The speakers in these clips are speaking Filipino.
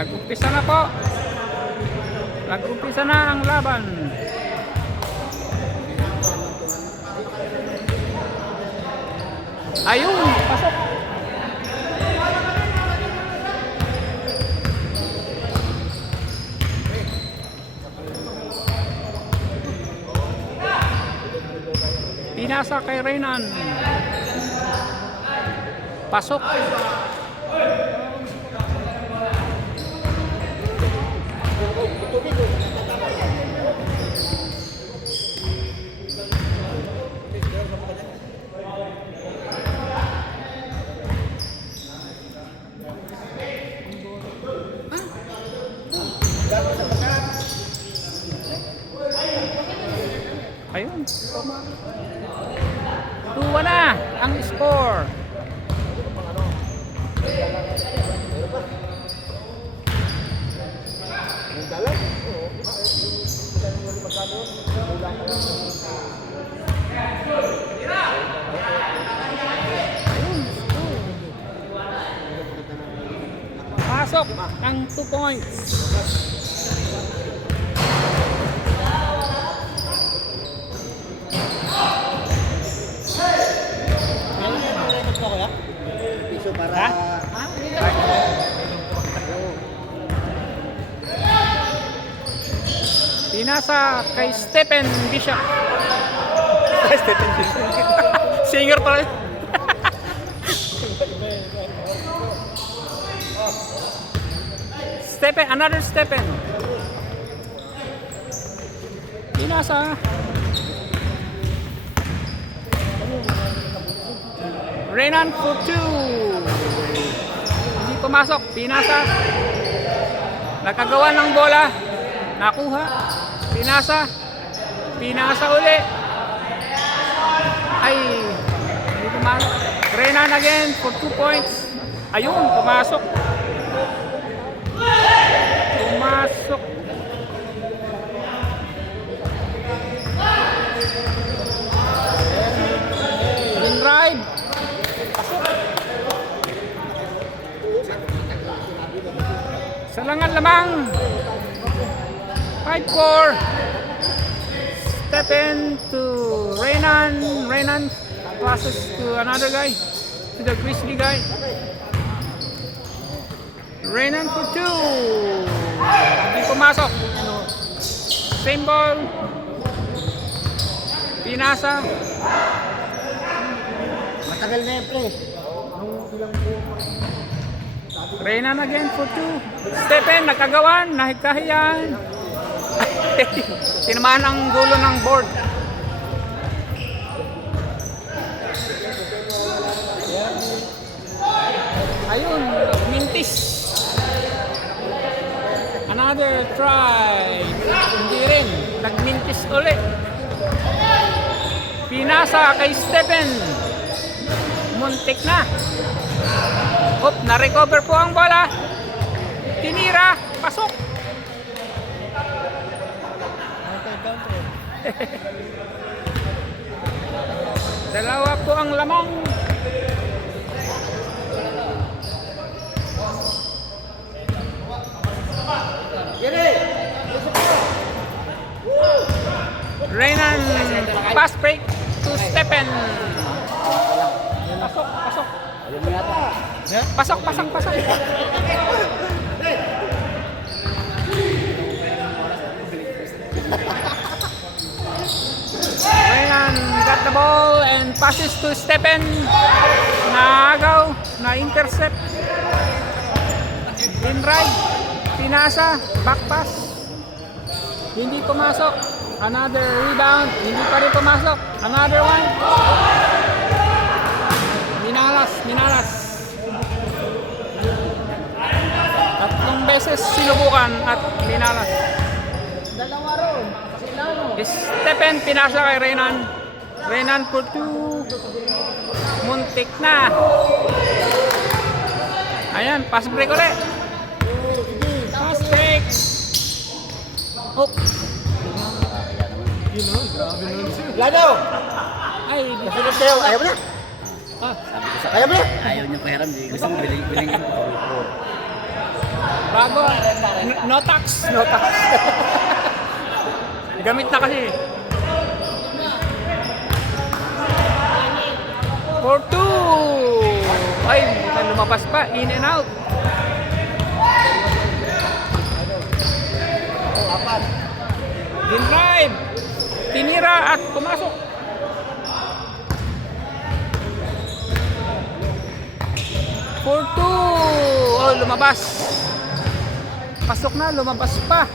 Nag-umpisa na po. Nag-umpisa na ang laban. Ayun, pasok. Pinasa kay Renan. Pasok. Ayun. 2-1 na ang score. Pasok ang 2 points. Ha? Pinasa kay Stephen Bishop. Stephen Bishop. Singer pala. Stephen, another Stephen. Pinasa. Renan for 2. Hindi pumasok. Pinasa. Nakagawa ng bola. Nakuha. Pinasa. Pinasa uli. Ay. Hindi pumasok. Renan again for 2 points. Ayun. Pumasok. Pumasok. Drive. Salangan lamang. 5-4. Step in to Renan. Renan passes to another guy. To the Grizzly guy. Renan for 2. Hindi pumasok. Same ball. Pinasa. Matagal na yan, pre. Renan again for 2. Stephen, nakagawan, nahikahiyan. Tinamaan ang gulo ng board. Ayun, mintis. Another try. Hindi rin, nagmintis ulit. Pinasa kay Stephen. Muntik na. Hop, na-recover po ang bola. Tinira, pasok. Dalawa po ang lamang. Renan, pass break to Stephen. Pasok, pasok. Pasok, pasok, pasok. Renan got the ball and passes to Stephen. Naagaw, na-intercept. In right, pinasa, back pass. Hindi pumasok. Another rebound, hindi pa rin pumasok. Another one. Minalas, minalas. Tatlong beses sinubukan at minalas. Dalawa ron. Stephen pinasa kay Renan. Renan for 2. Muntik na. Ayan, pass break ulit. Pass break. Hop. Lado! Ay, Nasunod kayo. Ayaw mo na? ah, Ayaw mo na? Ayaw niya pahiram, gusto mo bilhin ko. Bago. No tax. No tax. Gamit na kasi. For 2. Ay, lumabas pa. In and out. Apat. Din drive. Tinira at pumasok. For 2. Oh, lumabas. Pasok na, lumabas pa.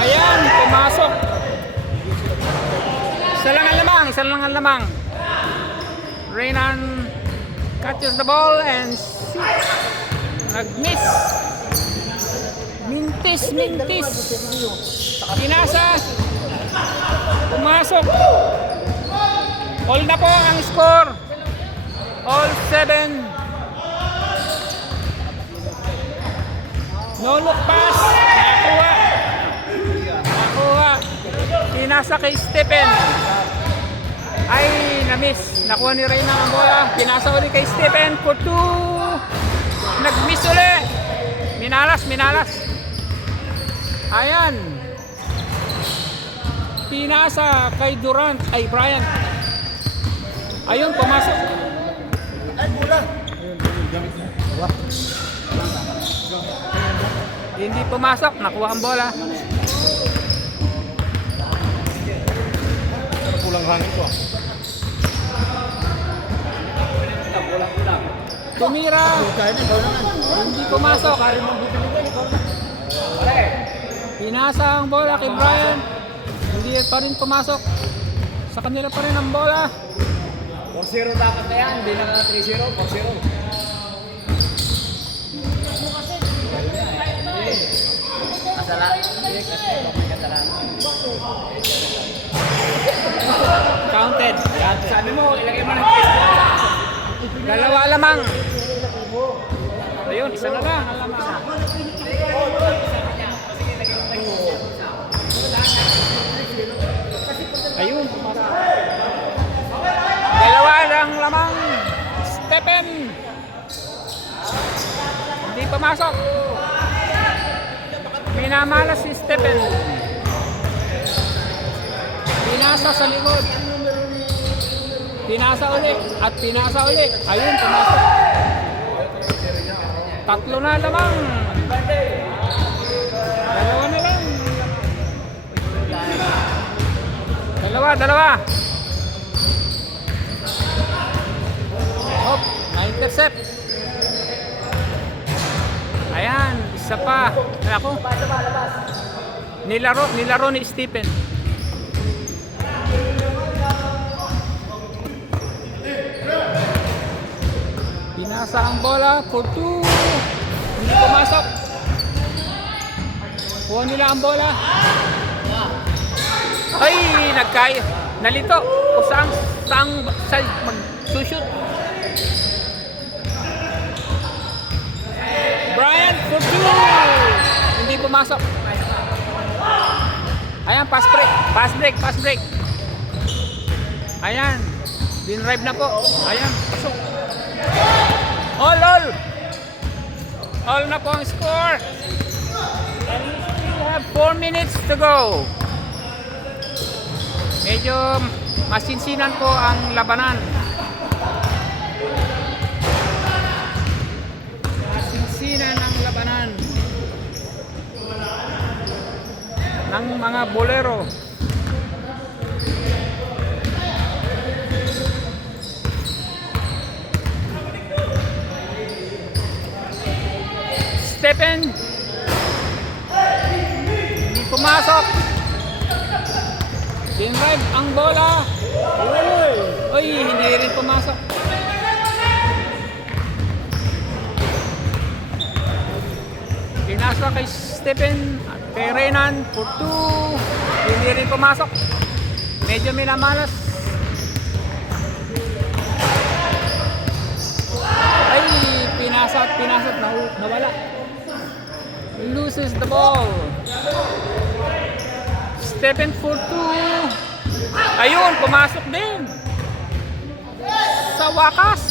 Ayan, pumasok. Isa lang ang lamang. Renan catches the ball and nag-miss. Mintis. Pinasa. Pumasok. All na po ang score. All 7. No look pass. Nakuha. Pinasa kay Stephen. Ay, na-miss. Nakuha ni Reyna ang bola. Pinasa ulit kay Stephen for 2. Nag-miss ulit. Minalas. Ayan. Pinasa kay Durant. Ay, Bryant. Ayun, pumasok. Ay, bola. Hindi pumasok. Nakuha ang bola. Kulang hangin ko. Tumira. Hindi pumasok. Pinasa ang bola kay Brian. Hindi pa rin pumasok. Sa kanila pa rin ang bola. 4-0 dapat na yan. Hindi na 3-0. 4-0. Counted. Sabi mo, ilagay mo ng Facebook. Dalawa lamang. Ayun, isa na lang. Ayun, pumasok. Dalawa lang lamang. Stephen. Hindi pumasok. Minamalas si Stephen. Pinasa sa likod. Pinasa ulit at pinasa ulit. Ayun, pumasok. Tatlo na lamang. Dalawa na lang. Dalawa. Hop, na-intercept. Ayan, isa pa. Ako. Nilaro ni Stephen. Pinasa ang bola for 2. Hindi pumasok. Kuha nila ang bola. Ay, nalito. O saan mag-shoot. Brian for 2. Hindi pumasok. Ayan, pass break. Ayan. Din-drive na po. Ayan, pasok. All na po ang score. And we still have 4 minutes to go. Medyo masinsinan po ang labanan. Masinsinan ang labanan ng mga bolero. Stephen. Hindi pumasok. Din-drive ang bola. Uy, hindi rin pumasok. Pinasa kay Stephen at kay Renan for 2. Hindi rin pumasok. Medyo minamalas. Ay, pinasat, nawala. Loses the ball. Stephen for 2. Ayun, pumasok din. Sa wakas.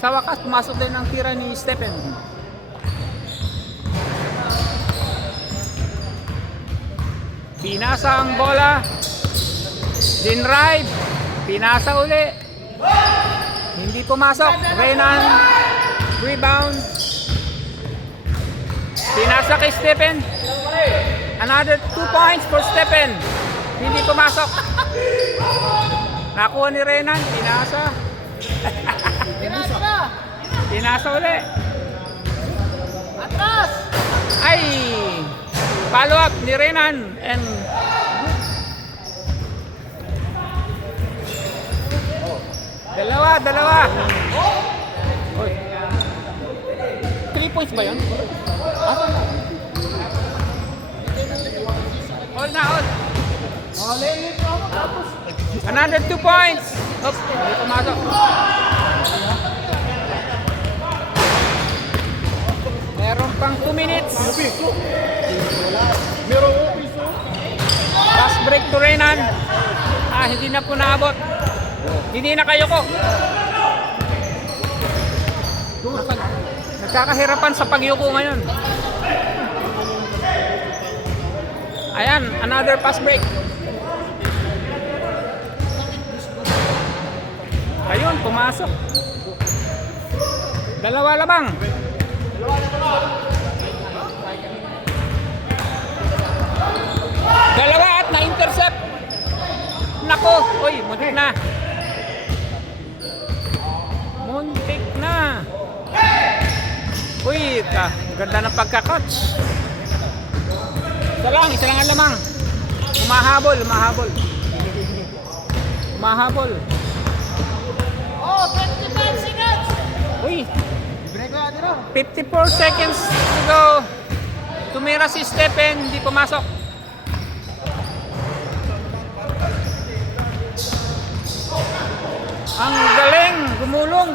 Sa wakas, pumasok din ang tira ni Stephen. Pinasa ang bola. Dinrive. Pinasa uli. Hindi pumasok. Renan. Rebound. Pinasa kay Stephen. Another 2 points for Stephen. Hindi pumasok. Nakuha ni Renan. Pinasa. Pinasa uli. Atras! Ay! Follow up ni Renan and dalawa. Oy. 3 points ba yun? Hold na, hold. Another 2 points. Oops, hindi pumasok. Meron pang 2 minutes. Last break to Renan. Hindi na po naabot. Hindi na kayo ko. Nagkakahirapan sa pagyuko ngayon. Ayan, another pass break. Ayun, pumasok. Dalawa lamang. Dalawa at na-intercept. Nako, uy, muntik na. Muntik na. Uy, ganda ng pagka-catch. Isa lang ang lamang. Humahabol. Oh, 25 seconds! Uy, 54 seconds to go. Tumira si Stephen, hindi pumasok. Ang galing, gumulong.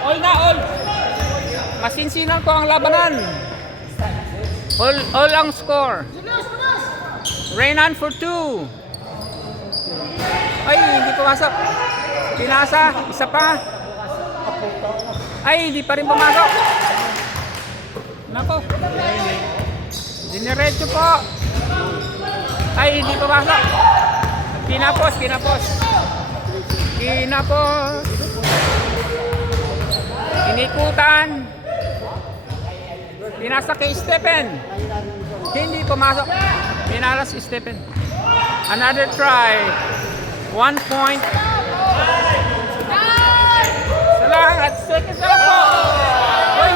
All na, all. Masinsinan ko ang labanan. All ang score. Renan for 2. Ay, hindi pumasok. Pinasa, isa pa. Ay, hindi pa rin pumasok. Nako. Dinerecho po. Ay, hindi pumasok. Pinapos. Inikutan. Pinasa kay Stephen. Hindi pumasok. Minalas si Stephen. Another try. 1 point. Salang at second sa po. Uy,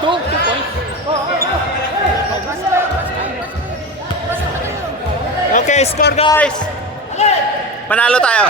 2 points. Okay, score guys! Panalo tayo.